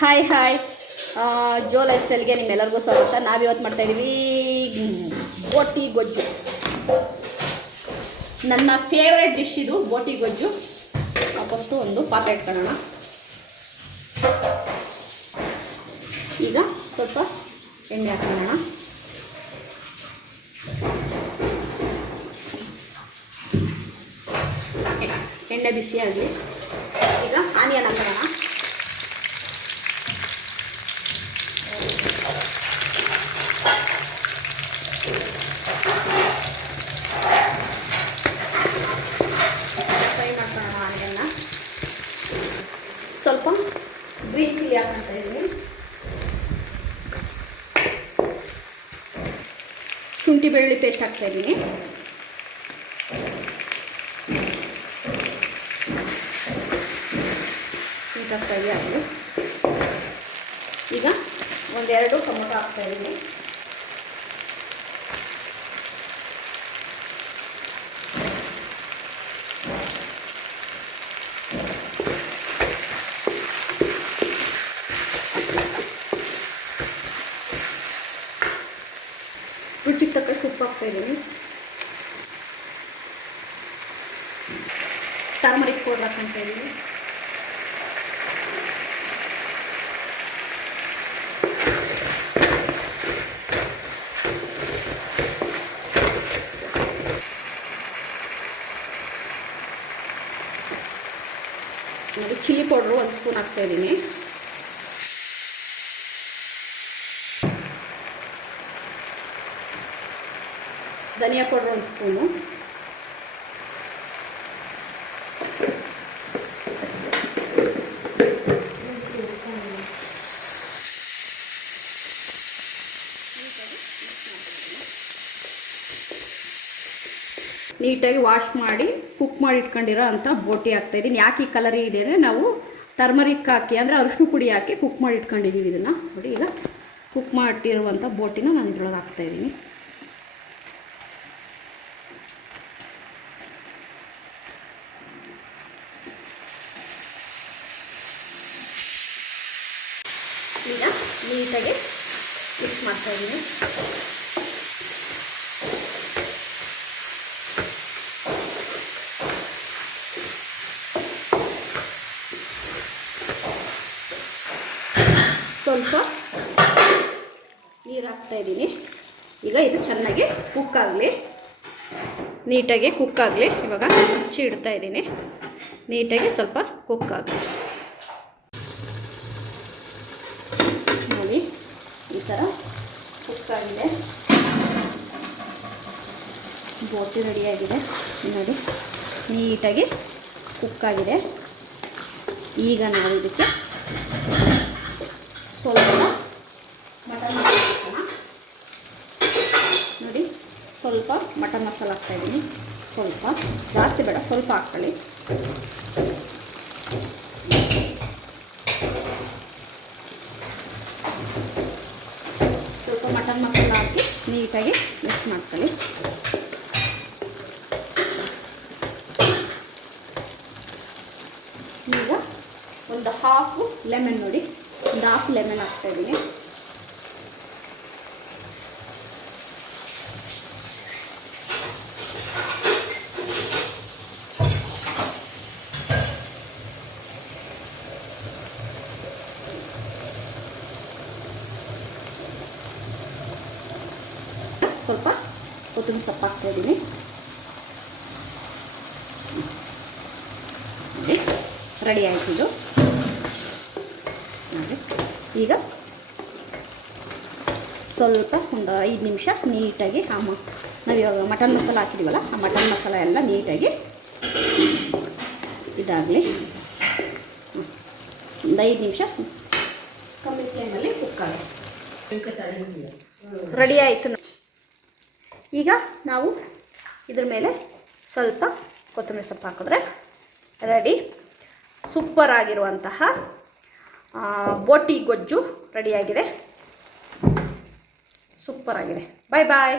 Hi hi Jo life ಸ್ಟೈಲ್ಗೆ ನಿಮ್ಮೆಲ್ಲರಿಗೂ ಸ್ವಾಗತ. ನಾವಿವತ್ತು ಮಾಡ್ತಾ ಇದ್ದೀವಿ ಬೋಟಿ ಗೊಜ್ಜು. ನನ್ನ ಫೇವ್ರೆಟ್ ಡಿಶ್ ಇದು ಬೋಟಿ ಗೊಜ್ಜು. ಫಸ್ಟು ಒಂದು ಪಾತ್ರೆ ಇಟ್ಕೊಳ್ಳೋಣ. ಈಗ ಸ್ವಲ್ಪ ಎಣ್ಣೆ ಹಾಕೊಳ್ಳೋಣ ಎಣ್ಣೆ ಬಿಸಿ ಆಗಲಿ ಈಗ ಆನಿಯನ್ ಹಾಕೋಣ. ಶುಂಠಿ ಬೆಳ್ಳಿ ಪೇಸ್ಟ್ ಹಾಕ್ತಾ ಇದ್ದೀನಿ. ಈಗ ಒಂದೆರಡು ಟೊಮೊಟೊ ಹಾಕ್ತಾ ಉಪ್ಪು ಹಾಕ್ತಾಯಿದ್ದೀನಿ ಟರ್ಮರಿಕ್ ಪೌಡ್ರ್ ಹಾಕ್ಕೊಂತ ಇದ್ದೀನಿ ನೋಡಿ ಚಿಲ್ಲಿ ಪೌಡ್ರು ಒಂದು ಸ್ಪೂನ್ ಹಾಕ್ತಾ ಧನಿಯಾ ಪೌಡ್ರ್ ಒಂದು ಸ್ಪೂನು ನೀಟಾಗಿ ವಾಶ್ ಮಾಡಿ, ಕುಕ್ ಮಾಡಿ ಇಟ್ಕೊಂಡಿರೋ ಅಂಥ ಬೋಟಿ ಹಾಕ್ತಾಯಿದ್ದೀನಿ ಯಾಕೆ ಈ ಕಲರ್ ಇದೆ ನಾವು ಟರ್ಮರಿಕ್ ಹಾಕಿ, ಅಂದರೆ ಅರಿಶಿನ ಪುಡಿ ಹಾಕಿ ಕುಕ್ ಮಾಡಿ ಇಟ್ಕೊಂಡಿದ್ದೀವಿ ಇದನ್ನು. ನೋಡಿ ಈಗ ಕುಕ್ ಮಾಡಿರುವಂಥ ಬೋಟಿನ ನಾನು ಇದ್ರೊಳಗೆ ಹಾಕ್ತಾಯಿದ್ದೀನಿ ಈಗ ನೀಟಾಗಿ ಮಿಕ್ಸ್ ಮಾಡ್ತಾ ಇದ್ದೀನಿ. ಸ್ವಲ್ಪ ನೀರು ಹಾಕ್ತಾ ಇದ್ದೀನಿ. ಈಗ ಇದು ಚೆನ್ನಾಗಿ ಕುಕ್ ಆಗಲಿ. ನೀಟಾಗಿ ಕುಕ್ ಆಗಲಿ. ಇವಾಗ ಮುಚ್ಚಿ ಇಡ್ತಾ ಇದ್ದೀನಿ. ನೀಟಾಗಿ ಸ್ವಲ್ಪ ಕುಕ್ ಆಗಲಿ ನೋಡಿ ಈ ಥರ ಕುಕ್ಕಾಗಿದೆ ಬೋಟಿ ರೆಡಿಯಾಗಿದೆ ನೋಡಿ, ನೀಟಾಗಿ ಕುಕ್ಕಾಗಿದೆ ಈಗ ನಾವು ಇದಕ್ಕೆ ಸ್ವಲ್ಪ ಮಟನ್ ಮಸಾಲ ನೋಡಿ, ಸ್ವಲ್ಪ ಮಟನ್ ಮಸಾಲ ಹಾಕ್ತಾಯಿದ್ದೀನಿ ಸ್ವಲ್ಪ, ಜಾಸ್ತಿ ಬೇಡ, ಸ್ವಲ್ಪ ಹಾಕ್ಕೊಳ್ಳಿ ಸ್ವಲ್ಪ ಮಟನ್ ಮಸಾಲ ಹಾಕಿ ನೀಟಾಗಿ ಮಿಕ್ಸ್ ಮಾಡ್ಕೊಳ್ಳಿ ಈಗ ಒಂದು ಹಾಫ್ ಲೆಮನ್ ನೋಡಿ. ಒಂದು ಹಾಫ್ ಲೆಮನ್ ಹಾಕ್ತಾಯಿದ್ದೀನಿ ಸ್ವಲ್ಪ ಕೊತ್ತಂಬರಿ ಸೊಪ್ಪು ಹಾಕ್ತಾಯಿದ್ದೀನಿ ರೆಡಿ ಆಯಿತು ಇದು ಈಗ ಸ್ವಲ್ಪ ಒಂದು ಐದು ನಿಮಿಷ ನೀಟಾಗಿ ಆ ಮ ನಾವು ಇವಾಗ ಮಟನ್ ಮಸಾಲ ಹಾಕಿದ್ದೀವಲ್ಲ ಆ ಮಟನ್ ಮಸಾಲ ಎಲ್ಲ ನೀಟಾಗಿ ಇದಾಗಲಿ. ಒಂದು ಐದು ನಿಮಿಷ ಕಮ್ಮಿ ಫ್ಲೇಮಲ್ಲಿ ಕುಕ್ ರೆಡಿ ಆಯಿತು ಈಗ ನಾವು ಇದ್ರ ಮೇಲೆ ಸ್ವಲ್ಪ ಕೊತ್ತಂಬರಿ ಸೊಪ್ಪು ಹಾಕಿದ್ರೆ ರೆಡಿ. ಸೂಪರ್ ಆಗಿರುವಂತಹ ಬೋಟಿ ಗೊಜ್ಜು ರೆಡಿಯಾಗಿದೆ. ಸೂಪರ್ ಆಗಿದೆ. ಬಾಯ್ ಬಾಯ್